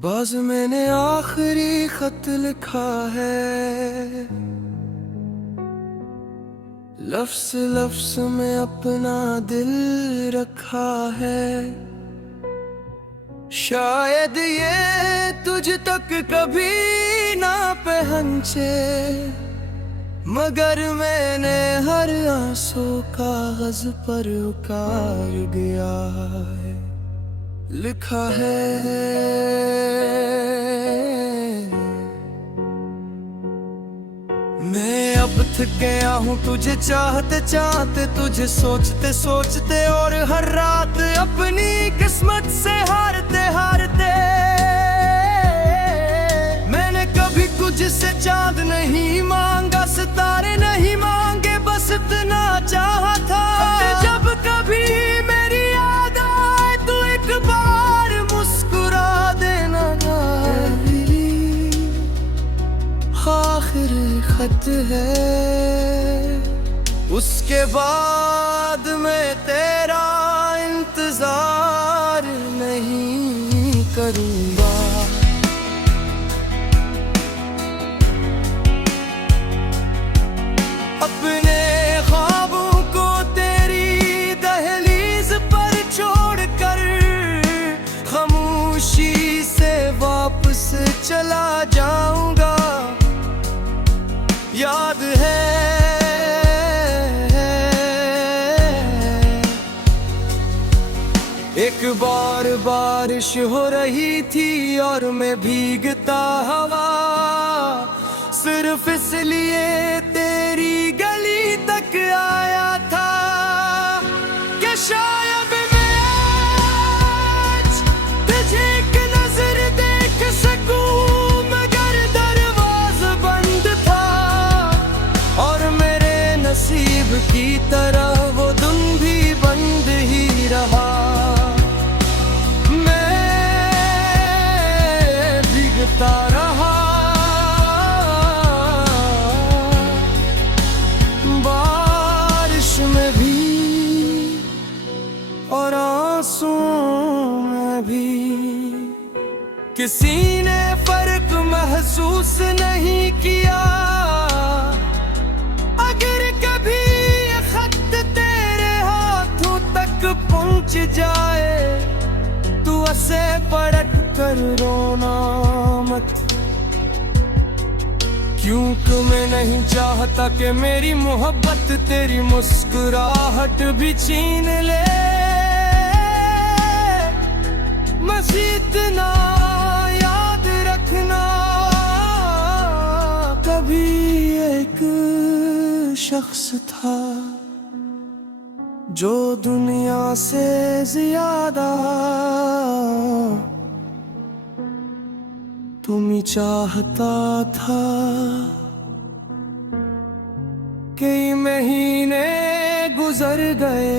बस मैंने आखिरी खत लिखा है, लफ्ज़ लफ्ज़ में अपना दिल रखा है। शायद ये तुझ तक कभी ना पहुंचे, मगर मैंने हर आंसू कागज पर उतार गया है, लिखा है। मैं अब थक गया हूँ तुझे चाहते चाहते, तुझे सोचते सोचते, और हर रात अपनी किस्मत से हारते हारते। मैंने कभी कुछ से चांद नहीं मांगा, सितारे नहीं मांगे, बस इतना चाहा था। जब कभी मेरी याद आए तो एक बार मुस्कुरा देना। आखिरी खत है, उसके बाद मैं तेरा इंतजार नहीं करूंगा। अपने ख्वाबों को तेरी दहलीज पर छोड़कर खामोशी से वापस चला जाऊंगा। याद है एक बार बारिश हो रही थी और मैं भीगता हवा, सिर्फ इसलिए तेरी गली तक आया था कि शायद मैं आज तुझे एक नजर देख सकूं, मगर दरवाज़ा बंद था और मेरे नसीब की तरह वो दिन भी बंद ही रहा। रहा बारिश में भी और आंसुओं में भी। किसी ने फर्क महसूस नहीं किया, अगर कभी ये खत तेरे हाथों तक पहुंच जाए तो उसे पलट कर रोना मत, क्योंकि मैं नहीं चाहता कि मेरी मोहब्बत तेरी मुस्कुराहट भी छीन ले। मज़ीद इतना याद रखना, कभी एक शख्स था जो दुनिया से ज्यादा तुम ही चाहता था। कई महीने गुजर गए,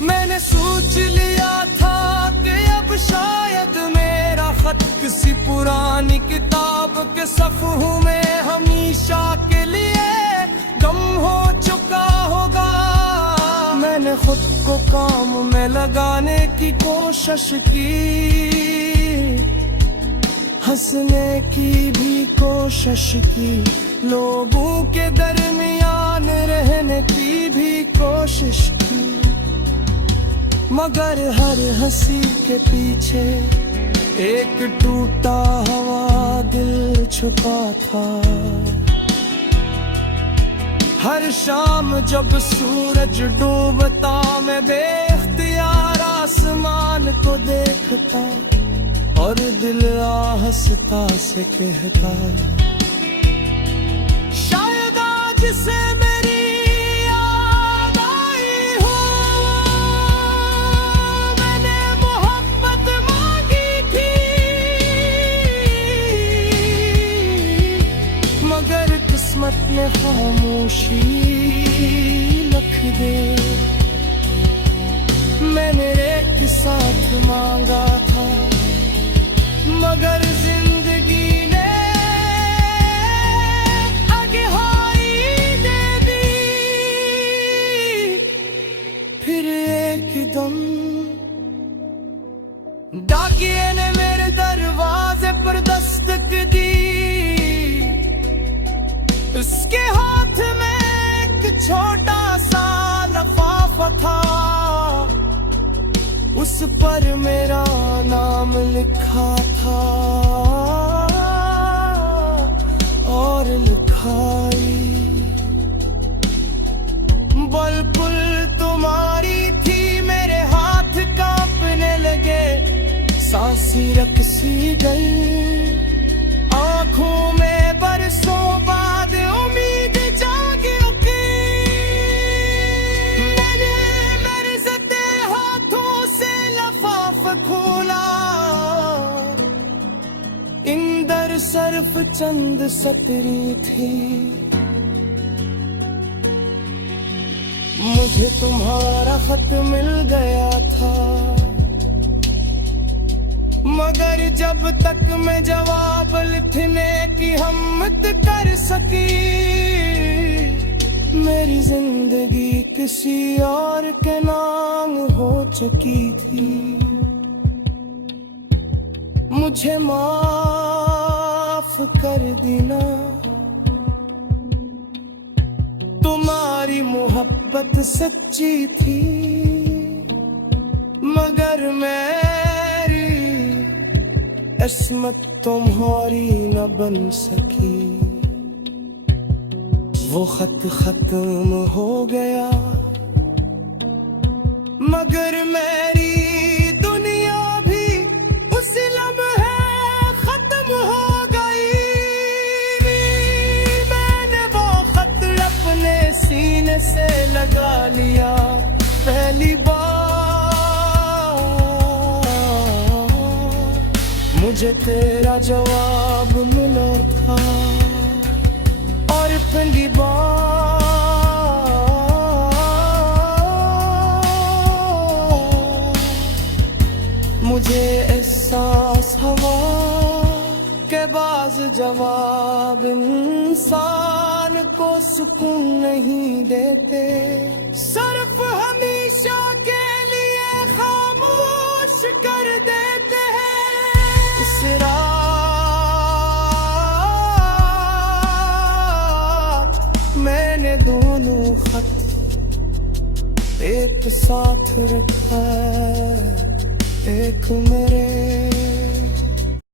मैंने सोच लिया था कि अब शायद मेरा खत किसी पुरानी किताब के सफ़हों में हमेशा के लिए गम हो चुका होगा। मैंने खुद को काम में लगाने की कोशिश की, हंसने की भी कोशिश की, लोगों के दरमियान रहने की भी कोशिश की, मगर हर हंसी के पीछे एक टूटा हुआ दिल छुपा था। हर शाम जब सूरज डूबता मैं बेख्तियार आसमान को देखता और दिल आहिस्ता से कहता, शायद आज से मेरी याद आई हो। मैंने मोहब्बत मांगी थी, मगर किस्मत ने खामोशी लिख दे। मैंने एक साथ मांगा था, मगर जिंदगी ने अगहाई दे दी। फिर एकदम डाकिए ने दस्तक दी। उसके हाथ में एक छोटा सा लिफाफा था, उस पर मेरा नाम लिखा था और लिखाई बिल्कुल तुम्हारी थी। मेरे हाथ कांपने लगे, सांसें रुक सी गई, आंखों में बरसों बाद उम्मीद जाग उठी। मैंने लरज़ते हाथों से लिफाफा खोला, अंदर सिर्फ चंद सतरी थी। मुझे तुम्हारा खत मिल गया था, मगर जब तक मैं जवाब लिखने की हिम्मत कर सकी, मेरी जिंदगी किसी और के नाम हो चुकी थी। मुझे माफ कर देना, तुम्हारी मोहब्बत सच्ची थी, मगर मेरी किस्मत तुम्हारी न बन सकी। वो खत खत्म हो गया, मगर मेरी दुनिया भी उस लम्हे खत्म हो गई। मैंने वो खत अपने सीने से लगा लिया पहली बार। मुझे तेरा जवाब मिला था और पहली बार मुझे एहसास हुआ के बाज़ जवाब इंसान को सुकून नहीं देते, सिर्फ हमेशा के लिए खामोश कर देते हैं। इस रात मैंने दोनों खत एक साथ रखा, एक मेरे